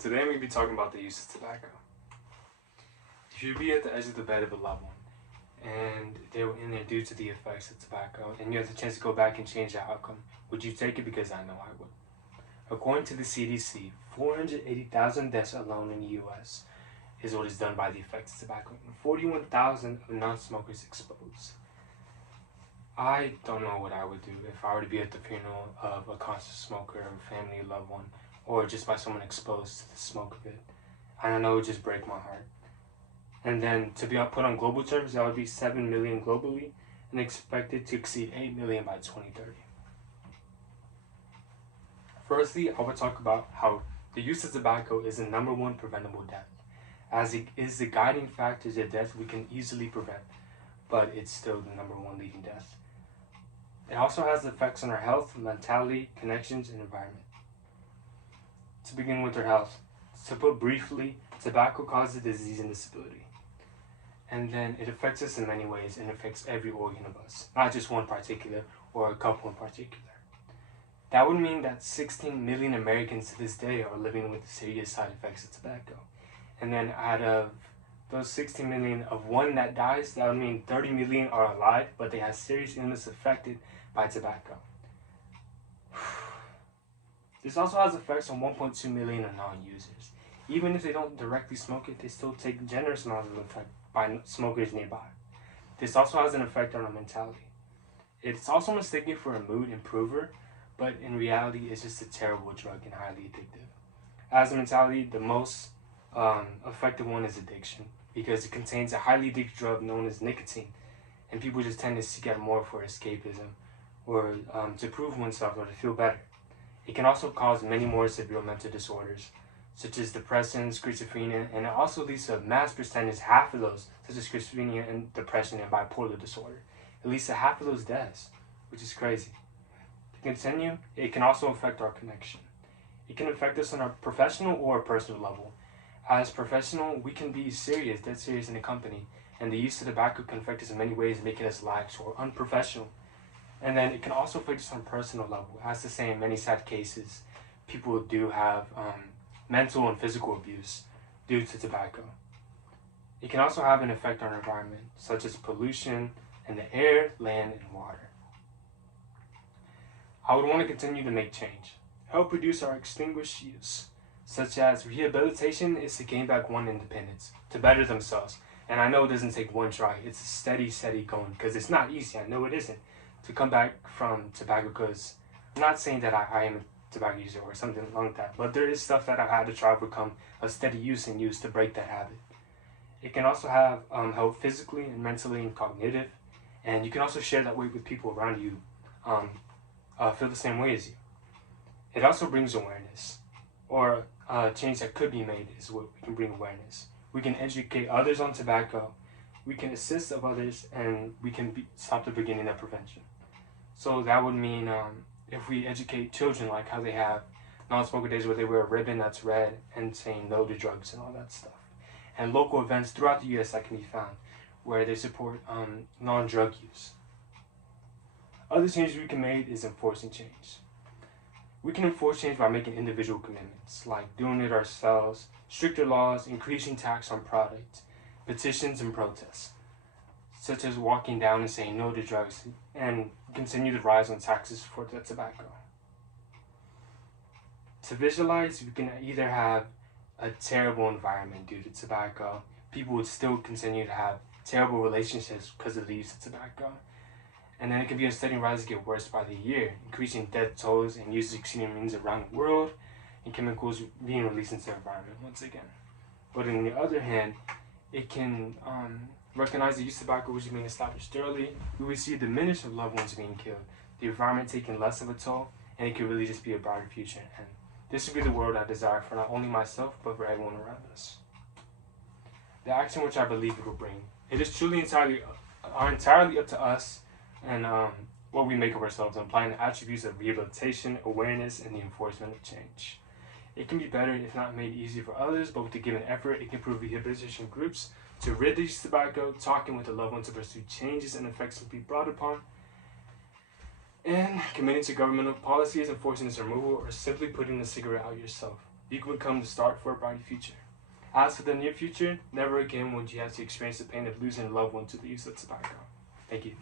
today I'm going to be talking about the use of tobacco. If you'd be at the edge of the bed of a loved one and they were in there due to the effects of tobacco and you had the chance to go back and change the outcome, would you take it? Because I know I would. According to the CDC, 480,000 deaths alone in the US is what is done by the effects of tobacco, and 41,000 of non-smokers exposed. I don't know what I would do if I were to be at the funeral of a conscious smoker, a family loved one, or just by someone exposed to the smoke of it. And I know it would just break my heart. And then to be put on global terms, that would be 7 million globally and expected to exceed 8 million by 2030. Firstly, I would talk about how the use of tobacco is the #1 preventable death, as it is the guiding factor to death we can easily prevent, but it's still the #1 leading death. It also has effects on our health, mentality, connections, and environment. To begin with our health, to put briefly, tobacco causes disease and disability. And then it affects us in many ways and affects every organ of us, not just one particular or a couple in particular. That would mean that 16 million Americans to this day are living with the serious side effects of tobacco. And then out of those 16 million, of one that dies, that would mean 30 million are alive, but they have serious illness affected by tobacco. This also has effects on 1.2 million of non-users. Even if they don't directly smoke it, they still take generous amounts of effect by smokers nearby. This also has an effect on our mentality. It's also mistaken for a mood improver, but in reality, it's just a terrible drug and highly addictive. As a mentality, the most effective one is addiction, because it contains a highly addictive drug known as nicotine, and people just tend to seek out more for escapism or to prove oneself or to feel better. It can also cause many more severe mental disorders, such as depression, schizophrenia, and it also leads to a mass percentage, half of those, such as schizophrenia and depression and bipolar disorder. It leads to half of those deaths, which is crazy. To continue, it can also affect our connection. It can affect us on a professional or personal level. As professional, we can be serious, dead serious in a company, and the use of tobacco can affect us in many ways, making us lax or unprofessional. And then it can also affect us on a personal level. As to say, in many sad cases, people do have mental and physical abuse due to tobacco. It can also have an effect on our environment, such as pollution in the air, land, and water. I would want to continue to make change, help reduce our extinguished use, such as rehabilitation is to gain back one independence, to better themselves. And I know it doesn't take one try, it's a steady going, because it's not easy, I know it isn't, to come back from tobacco, because I'm not saying that I am a tobacco user or something like that, but there is stuff that I've had to try to become a steady use and use to break that habit. It can also have help physically and mentally and cognitive, and you can also share that way with people around you feel the same way as you. It also brings awareness, or change that could be made is what we can bring awareness. We can educate others on tobacco, we can assist of others, and we can stop the beginning of prevention. So that would mean if we educate children, like how they have non-smoker days where they wear a ribbon that's red and saying no to drugs and all that stuff. And local events throughout the US that can be found where they support non-drug use. Other changes we can make is enforcing change. We can enforce change by making individual commitments, like doing it ourselves, stricter laws, increasing tax on products, petitions, and protests, such as walking down and saying no to drugs, and continue the rise on taxes for the tobacco. To visualize, we can either have a terrible environment due to tobacco, people would still continue to have terrible relationships because of the use of tobacco, and then it can be a steady rise to get worse by the year, increasing death tolls and usage exceeding means around the world, and chemicals being released into the environment once again. But on the other hand, it can recognize the use of tobacco, which is being established early. We will see a diminish of loved ones being killed, the environment taking less of a toll, and it could really just be a brighter future. And this would be the world I desire for not only myself, but for everyone around us. The action which I believe it will bring, it is truly entirely up to us and what we make of ourselves, applying the attributes of rehabilitation, awareness, and the enforcement of change. It can be better if not made easy for others, but with the given effort, it can improve rehabilitation groups to rid the use of tobacco, talking with a loved one to pursue changes and effects to be brought upon, and committing to governmental policies enforcing its removal, or simply putting the cigarette out yourself. you can become the start for a brighter future. As for the near future, never again would you have to experience the pain of losing a loved one to the use of tobacco. Thank you.